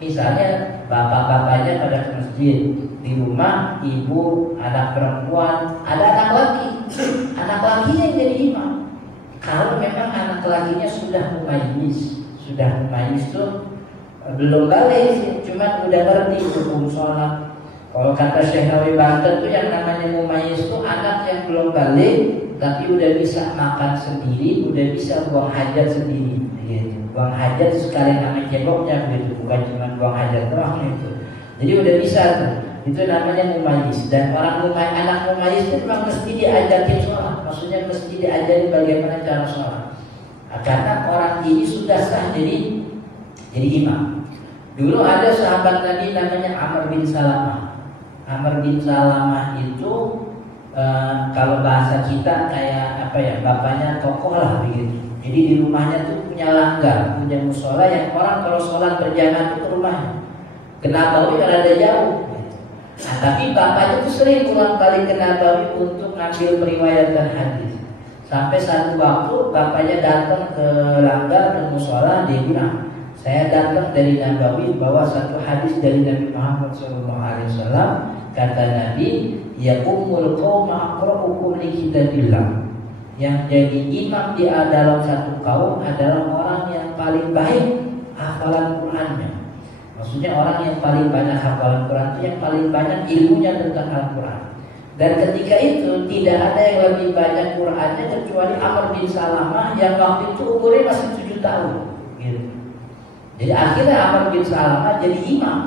Misalnya bapak-bapaknya pada ke masjid, di rumah ibu, anak perempuan, ada anak lakinya yang jadi imam. Kalau memang anak lakinya sudah mumayyiz itu belum balik, cuma udah ngerti hukum sholat. Kalau kata Syekh Nawawi Banten tuh yang namanya mumayyiz itu anak yang belum balik tapi udah bisa makan sendiri, udah bisa buang hajat sendiri gitu. Buang hajat sekalian sama ceboknya begitu, bukan cuma buang hajat doang itu. Jadi udah bisa tuh. Itu namanya mumayyiz. Dan anak mumayyiz itu memang mesti diajarin sholat. Maksudnya mesti diajarin bagaimana cara sholat. Karena orang ini sudah sah jadi imam. Dulu ada sahabat Nabi namanya Amr bin Salamah. Amr bin Salamah itu kalau bahasa kita kayak apa ya, bapaknya tokoh lah begitu. Jadi di rumahnya tuh punya langgar, punya musola yang orang kalau sholat berjamaah itu ke rumahnya. Kenapa? Kalau ada jauh. Nah, tapi bapaknya tuh sering pulang balik ke Nabawi untuk ngambil periwayatan hadis. Sampai satu waktu bapaknya datang ke langgar ke musola, dia bilang, saya datang dari Nabawi bawa satu hadis dari Nabi Muhammad SAW. Kata Nabi, ya ummul qauma aqra'ukum li kitabillah. Yang jadi imam di dalam satu kaum adalah orang yang paling baik hafalan Qur'annya. Maksudnya orang yang paling banyak hafalan Quran itu yang paling banyak ilmunya tentang Al-Quran. Dan ketika itu tidak ada yang lebih banyak Qurannya kecuali Amr bin Salamah yang waktu itu umurnya masih 7 tahun gitu. Jadi akhirnya Amr bin Salamah jadi imam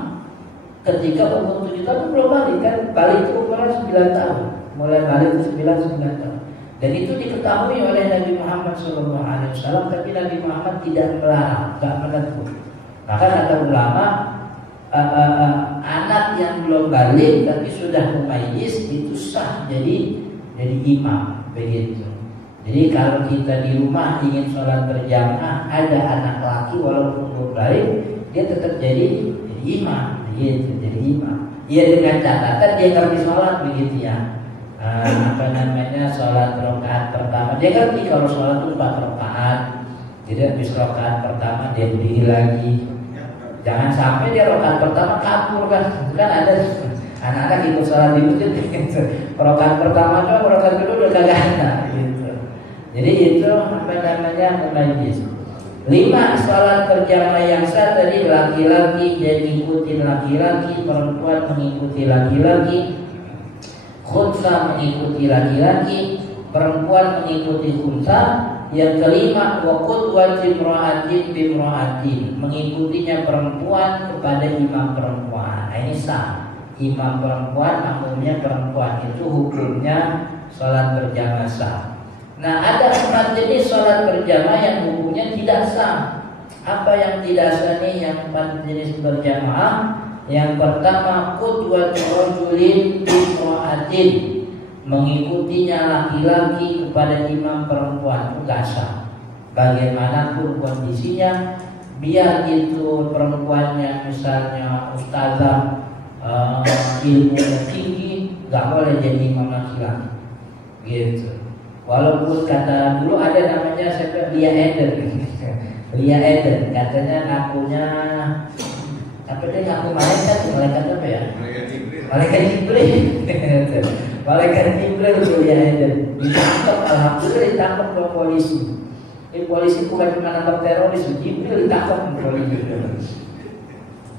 ketika umur 7 tahun belum balik kan. Balik itu umurnya 9 tahun. Mulai balik itu 9 tahun. Dan itu diketahui oleh Nabi Muhammad SAW. Tapi Nabi Muhammad tidak melarang, tidak menegur. Maka kata ulama, anak yang belum balik tapi sudah mumayyiz itu sah jadi imam begitu. Jadi kalau kita di rumah ingin sholat berjamaah ada anak laki walaupun belum balik, dia tetap jadi imam begitu, jadi imam. Iya dengan catatan dia ngerti sholat begitu ya. Sholat rakaat pertama dia ngerti kalau sholat itu 4 rakaat. Jadi habis rakaat pertama dia berdiri lagi. Jangan sampai dia rakaat pertama kabur kan ada anak-anak ikut sholat di masjid gitu. Rakaat pertama doang, rakaat kedua udah kagak ada gitu. Jadi itu mumayyiz. 5 sholat berjamaah yang sah tadi, laki-laki jadi ikutin laki-laki, perempuan mengikuti laki-laki, khunsa mengikuti laki-laki, perempuan mengikuti khunsa. Yang kelima, waqud wajib imra'atin bimra'atin, mengikutinya perempuan kepada imam perempuan. Nah, ini sah. Imam perempuan, makmumnya perempuan, itu hukumnya sholat berjamaah sah. Nah, ada 4 jenis sholat berjamaah yang hukumnya tidak sah. Apa yang tidak sah nih? Yang 4 jenis berjamaah. Yang pertama, qudwatu rajulin bimra'atin, mengikutinya laki-laki kepada imam perempuan itu gak sah. Bagaimanapun kondisinya, biar itu perempuannya misalnya ustazah ilmunya tinggi, gak boleh jadi imam laki-laki gitu. Walaupun kata dulu ada namanya Lia Eden katanya ngakunya apa dia ngaku malaikat apa ya? Malaikat Jibril. Malaikat Jibril Lia Eden ditangkap, alhamdulillah ditangkap oleh polisi. Ini polisi bukan cuma nangkap teroris, Jibril ditangkap oleh polisi.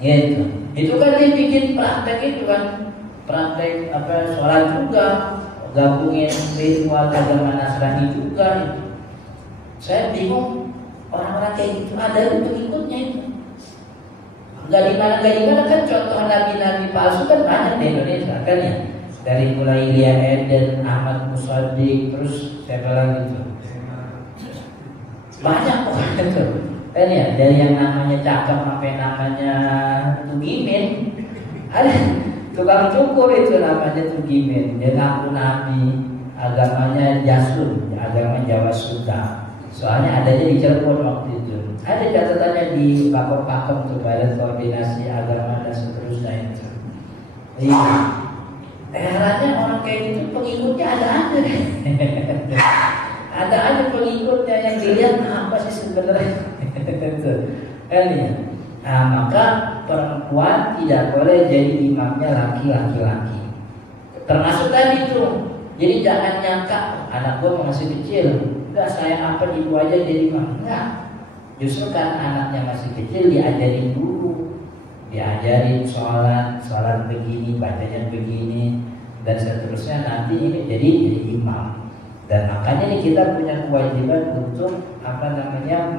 Gitu. Itu kan dia bikin praktek itu kan, praktek apa sholat juga, gabungin ritual agama Nasrani juga. Saya bingung orang-orang kayak gitu ada itu pengikutnya itu. Gak di mana kan contoh nabi-nabi palsu kan banyak di Indonesia kan ya. Dari mulai Lia Eden, Ahmad Musaddiq, terus siapa lagi itu? Banyak kok itu. Kan ya, dari yang namanya cakep sampai namanya Tugimin. Ada tukang cukur itu namanya Tugimin. Dia ngaku nabi, agamanya Jasun, agama Jawa Sunda. Soalnya adanya di Cirebon waktu itu. Ada catatannya di pakem-pakem tuh Badan Koordinasi Agama dan seterusnya itu. Iya. Herannya orang kayak gitu pengikutnya ada aja. Ada aja pengikutnya yang dilihat apa sih sebenarnya. Kan ya. Nah, maka perempuan tidak boleh jadi imamnya laki-laki. Termasuk tadi tuh. Jadi jangan nyangka anak gua masih kecil, udah saya apa ibu aja jadi imam. Enggak. Justru kan anaknya masih kecil diajarin dulu. Diajarin sholat begini, bacanya begini, dan seterusnya nanti ini jadi imam. Dan makanya nih kita punya kewajiban untuk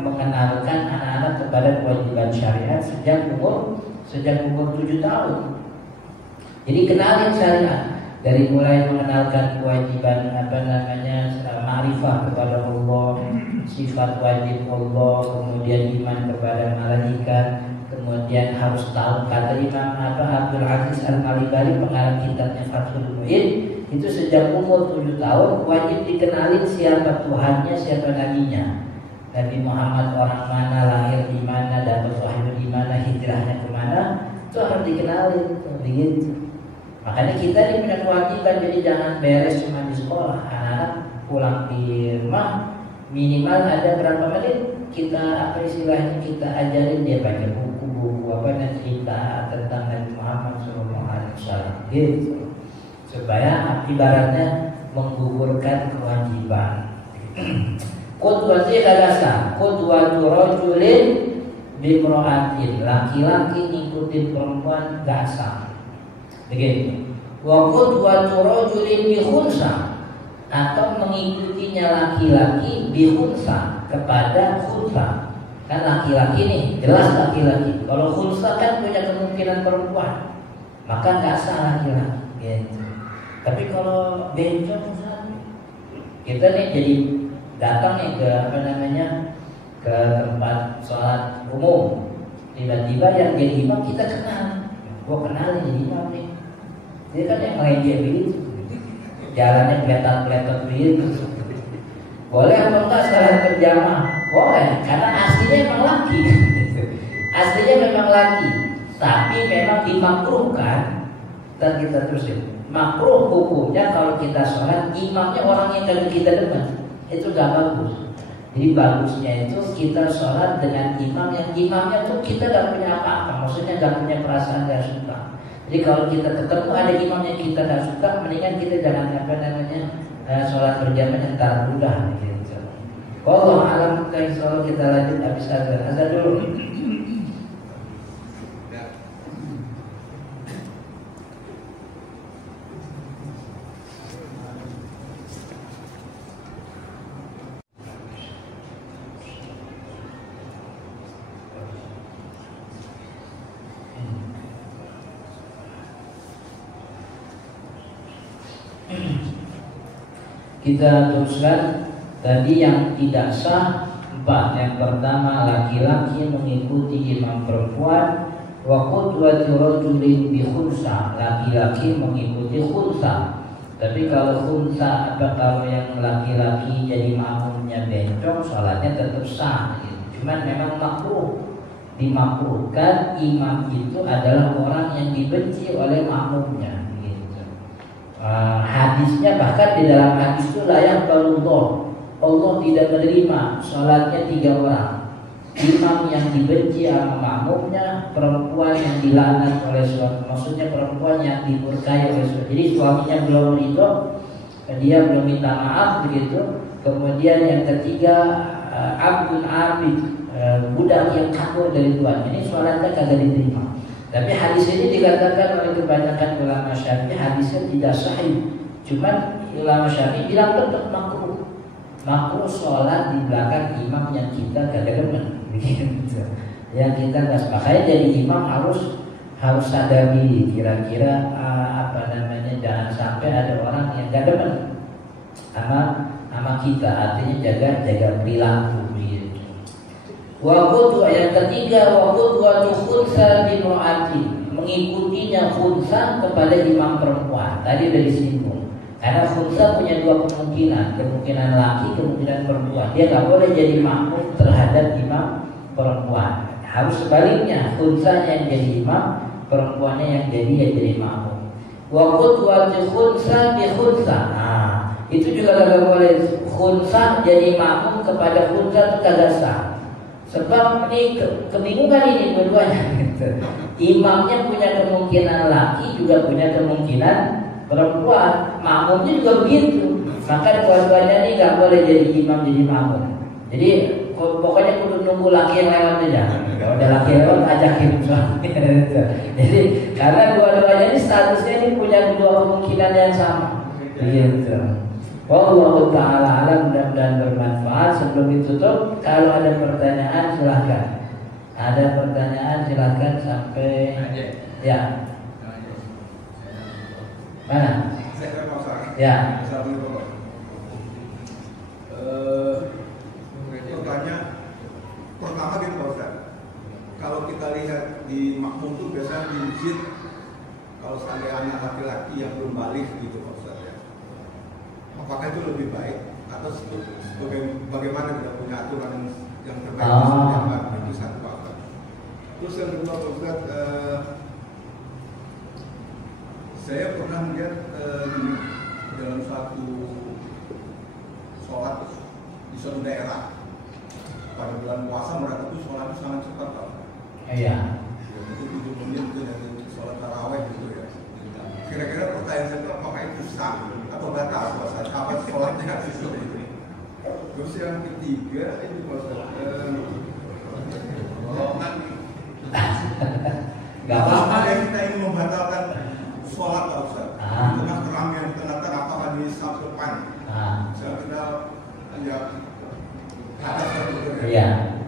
mengenalkan anak-anak kepada kewajiban syariat sejak umur 7 tahun. Jadi kenalin syariat dari mulai mengenalkan kewajiban ma'rifah kepada Allah, sifat wajib Allah, kemudian iman kepada malaikat, kemudian harus tahu kata Imam Abdul Aziz Al-Malibari pengarang kitabnya Fathul Mu'in, itu sejak umur 7 tahun wajib dikenalin siapa Tuhannya, siapa nabinya. Nabi Muhammad orang mana, lahir di mana, dapat wahyu di mana, hijrahnya kemana, itu harus dikenalin begitu. Makanya kita ini punya kewajiban, jadi jangan beres cuma di sekolah. Anak-anak pulang di rumah minimal ada berapa menit kita kita ajarin dia baca buku cerita tentang Nabi Muhammad SAW gitu, supaya ibaratnya menggugurkan kewajiban. Qudwati halasa, qudwatu rajulin bimra'atin, laki-laki ngikutin perempuan gak sah. Begitu. Wa qudwatu rajulin bi khunsa, atau mengikutinya laki-laki bi khunsa kepada khunsa. Kan laki-laki nih, jelas laki-laki. Kalau khunsa kan punya kemungkinan perempuan, maka enggak sah laki-laki. Gitu. Tapi kalau bencong kita nih jadi datang nih ke tempat sholat umum, tiba-tiba yang jadi imam kita kenal. Gua kenal jadi imam nih. Dia kan yang lain dia begitu, jalannya peletot-peletot begitu. Boleh atau enggak salat berjamaah? Boleh, karena aslinya memang laki. Aslinya memang laki, tapi memang dimakruhkan. Dan kita terusin, makruh hukumnya kalau kita sholat imamnya orang yang kagak kita demen, itu gak bagus. Jadi bagusnya itu kita sholat dengan imam yang imamnya tuh kita gak punya apa-apa, maksudnya gak punya perasaan gak suka. Jadi kalau kita ketemu ada imam yang kita gak suka, mendingan kita jangan sholat berjamaah entar udah gitu. Allah alam, insyaallah kita lanjut habis azan dulu. Kita teruskan tadi yang tidak sah 4. Yang pertama, laki-laki mengikuti imam perempuan. Wa qudwatu rajulin bi khunsa, laki-laki mengikuti khunsa. Tapi kalau khunsa kalau yang laki-laki jadi makmumnya bencong, sholatnya tetap sah gitu. Cuman memang makruh, dimakruhkan imam itu adalah orang yang dibenci oleh makmumnya. Hadisnya bahkan di dalam hadis itu layak balullah, Allah tidak menerima sholatnya 3 orang. Imam yang dibenci sama makmumnya, perempuan yang dilaknat oleh suami, maksudnya perempuan yang dimurkai oleh suami. Jadi suaminya belum ridho, dia belum minta maaf begitu. Kemudian yang ketiga, abdun abid, budak yang kabur dari tuannya, ini sholatnya kagak diterima. Tapi hadis ini dikatakan oleh kebanyakan ulama Syafi'i hadisnya tidak sahih. Cuman ulama Syafi'i bilang tetap makruh. Makruh sholat di belakang imam yang kita kagak demen. Begitu. Yang kita nggak sepakai jadi imam harus sadar diri. Kira-kira jangan sampai ada orang yang nggak demen sama kita. Artinya jaga perilaku. Waqudwa yang ketiga, waqudwa khunsa bi imra'atin, mengikutinya khunsa kepada imam perempuan. Tadi dari singgung. Karena khunsa punya 2 kemungkinan laki, kemungkinan perempuan. Dia nggak boleh jadi makmum terhadap imam perempuan. Harus sebaliknya, khunsa yang jadi imam, perempuannya yang jadi makmum. Wa qudwatul khunsa bi khunsa. Nah, itu juga kagak boleh khunsa jadi makmum kepada khunsa itu kagak sah. Sebab ini kebingungan ini dua-duanya. Imamnya punya kemungkinan laki, juga punya kemungkinan perempuan. Makmumnya juga begitu. Maka dua-duanya ini nggak boleh jadi imam jadi makmum. Jadi pokoknya kudu nunggu laki yang lewat aja. Kalau udah laki lewat ajakin suami. Jadi karena dua-duanya ini statusnya ini punya dua kemungkinan yang sama. Gitu. Wallahu ta'ala alam, mudah-mudahan bermanfaat. Sebelum ditutup, kalau ada pertanyaan silahkan. Ada pertanyaan silahkan sampai ya. Mana? Ya. Pertanyaan pertama gini Pak Ustaz, kalau kita lihat di makmum itu biasanya di masjid, kalau seandainya anak laki-laki yang belum balik gitu Pak Ustaz ya, apakah itu lebih baik atau bagaimana kita punya aturan yang terbaik? Itu satu Pak Ustaz. Terus yang kedua Pak Ustaz, saya pernah melihat dalam satu sholat di suatu daerah pada bulan puasa mereka itu sholat itu sangat cepat Pak. Iya. Itu 7 menit itu dari sholat taraweh gitu ya. Kira-kira pertanyaan saya itu apakah itu sah atau batal puasa? Apa sholatnya itu? Terus yang ketiga itu puasa. Gak apa-apa. Yang kita ingin membatalkan sholat Pak Ustaz. Di tengah keramaian di tengah-tengah apakah di saf depan? Saya kenal ya. Iya.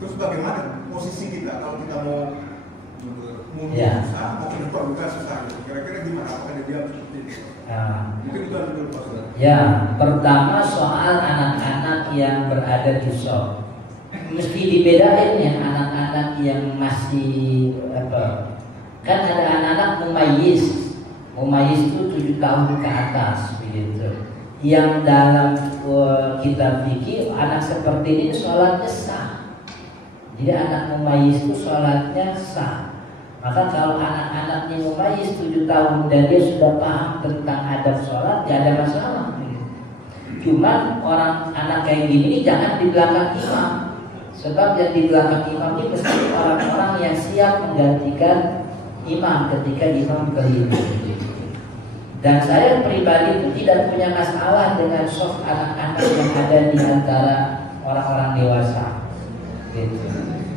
Terus bagaimana posisi kita kalau kita mau mundur susah, mau ke depan juga susah. Kira-kira gimana? Apakah dia seperti itu? Mungkin itu dulu Pak Ustaz. Ya, pertama soal anak-anak yang berada di shop. Mesti dibedain ya anak-anak yang masih apa? Kan ada anak-anak mumayyiz. Mumayyiz itu 7 tahun ke atas begitu. Yang dalam kitab fikih anak seperti ini sholatnya sah. Jadi anak mumayyiz itu sholatnya sah. Maka kalau anak-anaknya mumayyiz 7 tahun dan dia sudah paham tentang adab sholat, ya ada masalah. Cuman orang anak kayak gini jangan di belakang imam. Sebab yang di belakang imam ini mesti orang-orang yang siap menggantikan imam ketika imam keliru. Dan saya pribadi itu tidak punya masalah dengan soft anak-anak yang ada di antara orang-orang dewasa. Gitu.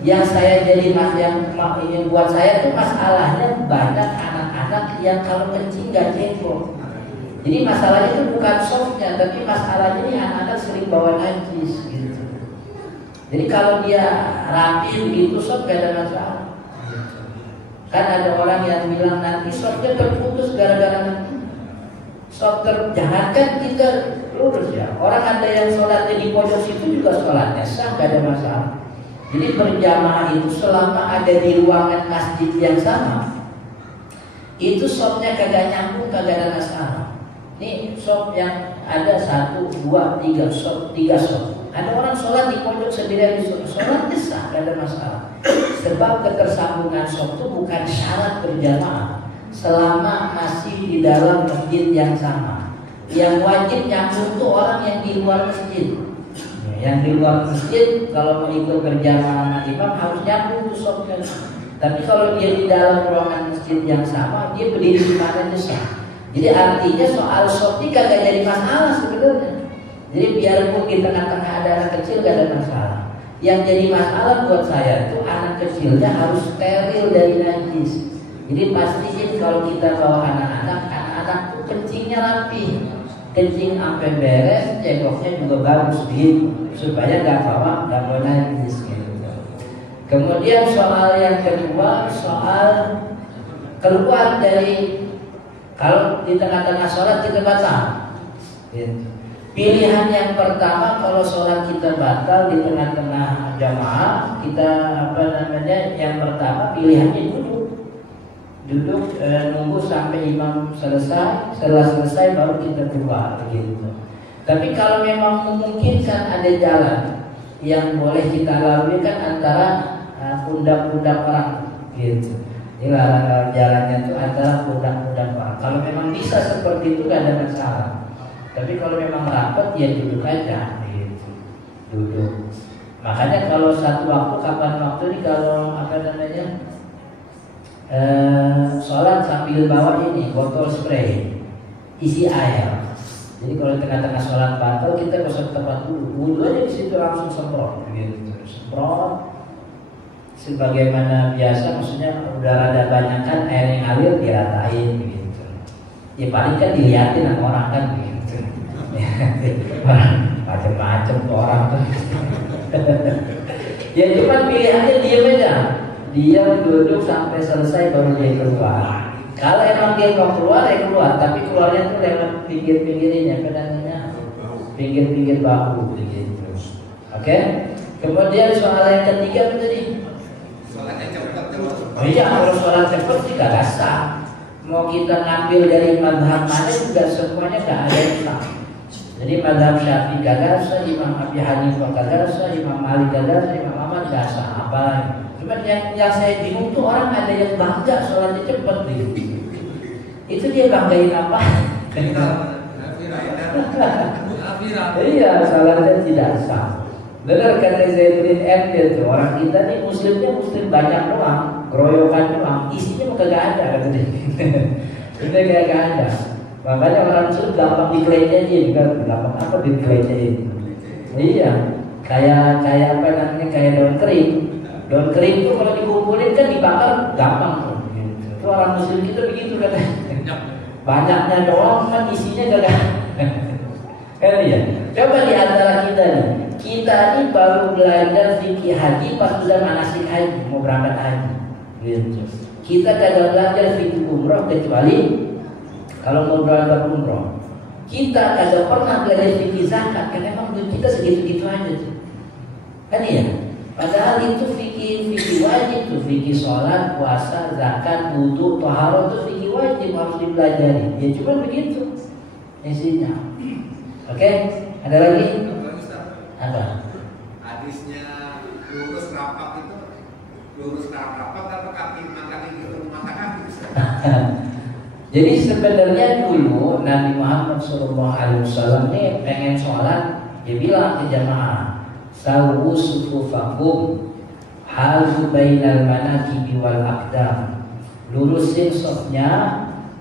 Yang saya jadi yang buat saya itu masalahnya banyak anak-anak yang kalau kencing gak jengkol. Jadi masalahnya itu bukan softnya, tapi masalahnya ini anak-anak sering bawa najis. Gitu. Jadi kalau dia rapi begitu soft gak ada masalah. Kan ada orang yang bilang nanti softnya terputus gara-gara nanti. Jangankan kita lurus ya. Orang ada yang sholatnya di pojok situ juga sholatnya sah, gak ada masalah. Jadi berjamaah itu selama ada di ruangan masjid yang sama, itu shopnya kagak nyambung, kagak ada masalah. Ini shop yang ada 1, 2, 3 shop, 3 shop. Ada orang sholat di pojok sendirian di shop, sholatnya sah, gak ada masalah. Sebab ketersambungan shop itu bukan syarat berjamaah. Selama masih di dalam masjid yang sama, yang wajib nyambung itu orang yang di luar masjid. Yang di luar masjid kalau mau ikut berjamaah imam harus nyambung tuh sopnya. Tapi kalau dia di dalam ruangan masjid yang sama, dia berdiri di mana aja. Jadi artinya soal sop ini kagak jadi masalah sebenarnya. Jadi biarpun di tengah-tengah ada anak kecil gak ada masalah. Yang jadi masalah buat saya itu anak kecilnya harus steril dari najis. Jadi pastiin kalau kita bawa anak-anak itu kencingnya rapi, kencing sampai beres, ceboknya juga bagus gitu, supaya nggak bawa najis gitu. Kemudian soal yang kedua, soal keluar dari kalau di tengah-tengah sholat kita batal. Gitu. Pilihan yang pertama kalau sholat kita batal di tengah-tengah jamaah, kita yang pertama pilihannya duduk nunggu sampai imam selesai, setelah selesai baru kita keluar gitu. Tapi kalau memang memungkinkan ada jalan, yang boleh kita lalui kan antara pundak-pundak orang gitu. Ini jalannya itu antara pundak-pundak orang. Kalau memang bisa seperti itu gak ada masalah. Tapi kalau memang rapat ya duduk aja gitu. Duduk. Makanya kalau satu waktu, kapan waktu ini kalau sholat sambil bawa ini botol spray isi air. Jadi kalau tengah-tengah sholat batal kita ke tempat wudhu aja di situ langsung semprot gitu. Semprot sebagaimana biasa, maksudnya udah rada banyak kan air yang ngalir diratain gitu. Ya paling kan dilihatin sama orang kan gitu. Macem-macem tuh orang tuh. Ya cuma pilihannya diam aja, diam duduk sampai selesai baru dia keluar. Kalau emang dia mau keluar ya keluar, tapi keluarnya tuh lewat pinggir-pinggirnya, kadang-kadang pinggir-pinggir bahu begitu. Oke? Kemudian soal yang ketiga apa tadi? Sholatnya cepat. Oh iya, kalau sholat cepat juga gak sah. Mau kita ngambil dari mazhab mana juga semuanya gak ada yang sah. Jadi mazhab Syafi'i gak sah, Imam Abi Hanifah gak sah, Imam Malik gak sah, Imam Ahmad gak sah. Apa? Cuman yang saya bingung tuh orang ada yang bangga sholatnya cepat gitu. Itu dia banggain apa? Iya, sholatnya tidak sah. Benar kata Zaidudin Emil tuh, orang kita nih muslimnya muslim banyak doang, geroyokan doang, isinya mah kagak ada kata dia. Udah kagak ada. Makanya orang muslim gampang dikelejain kan, gampang apa dikelejain. Iya, kayak apa namanya, kayak daun kering. Daun kering tuh kalau dikumpulin kan dibakar gampang tuh. Itu orang muslim kita begitu kan. Banyaknya doang kan isinya kagak. Kan ya. Coba di antara kita nih. Kita ini baru belajar fikih haji pas sudah manasik haji, mau berangkat haji. Gitu. Kita kagak belajar fikih umroh kecuali kalau mau berangkat umroh. Kita kagak pernah belajar fikih zakat, karena emang kita segitu-gitu aja tuh. Kan iya? Padahal itu fikih wajib tuh, fikih sholat, puasa, zakat, wudu, taharah itu fikih wajib harus dipelajari. Ya cuma begitu isinya. Oke? Ada lagi? Apa? Hadisnya lurus rapat itu lurus rapat atau kaki mata kaki? Jadi sebenarnya dulu Nabi Muhammad SAW ini pengen sholat, dia bilang ke jamaah, sawu sufufakum halu bainal manakibi wal aqdam, lurusin sofnya,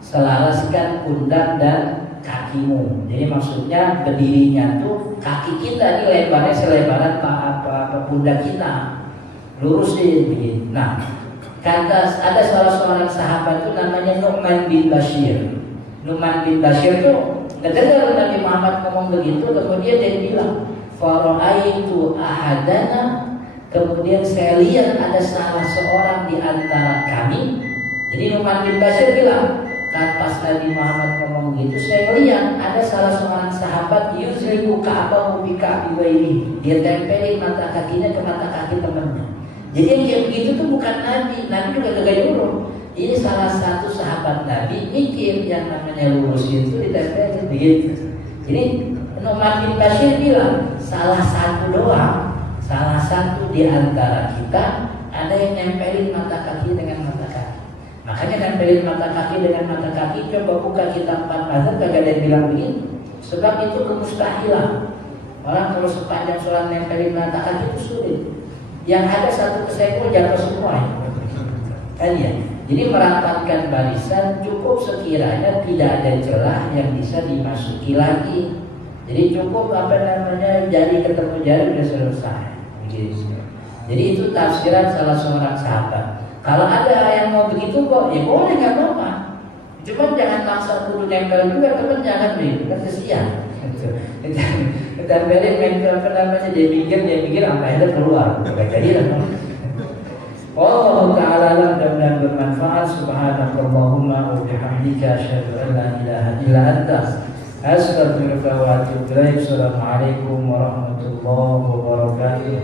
selaraskan pundak dan kakimu. Jadi maksudnya berdirinya tuh kaki kita ini lebarnya selebaran apa pundak kita, lurusin begitu. Nah, kata ada salah seorang sahabat itu namanya Nu'man bin Bashir. Nu'man bin Bashir tuh kedengar Nabi Muhammad ngomong begitu, kemudian dia bilang, "Fara'aitu ahadana." Kemudian saya lihat ada salah seorang di antara kami. Jadi Nu'man bin Bashir bilang, kan pas Nabi Muhammad ngomong gitu, saya lihat ada salah seorang sahabat yuzriku ka'bahu bi ka'bi ghairihi. Dia tempelin mata kakinya ke mata kaki temannya. Jadi yang kayak begitu tuh bukan Nabi juga kagak nyuruh. Ini salah satu sahabat Nabi mikir yang namanya lurus itu ditempelin begitu. Jadi Nu'man bin Bashir bilang salah satu di antara kita ada yang nempelin mata kaki dengan mata kaki. Makanya nempelin mata kaki dengan mata kaki, coba buka kitab 4 mazhab kagak ada yang bilang begitu. Sebab itu kemustahilan. Orang kalau sepanjang sholat nempelin mata kaki itu sulit. Yang ada satu kesenggol jatuh semua. Kan ya. Jadi merapatkan barisan cukup sekiranya tidak ada celah yang bisa dimasuki lagi. Jadi cukup jari ketemu jari sudah selesai. Jadi itu tafsiran salah seorang sahabat. Kalau ada yang mau begitu kok, ya boleh nggak apa-apa. Cuma jangan maksa kudu nempel juga, teman jangan deh, kan kesian. Tempelin nempel dia pikir sampai ada keluar, nggak jadi lah. Allah Taala mudah-mudahan bermanfaat. Subhanakallahumma wa bihamdika asyhadu an la ilaha illa anta astaghfiruka wa atubu ilaik. Assalamualaikum warahmatullahi wabarakatuh.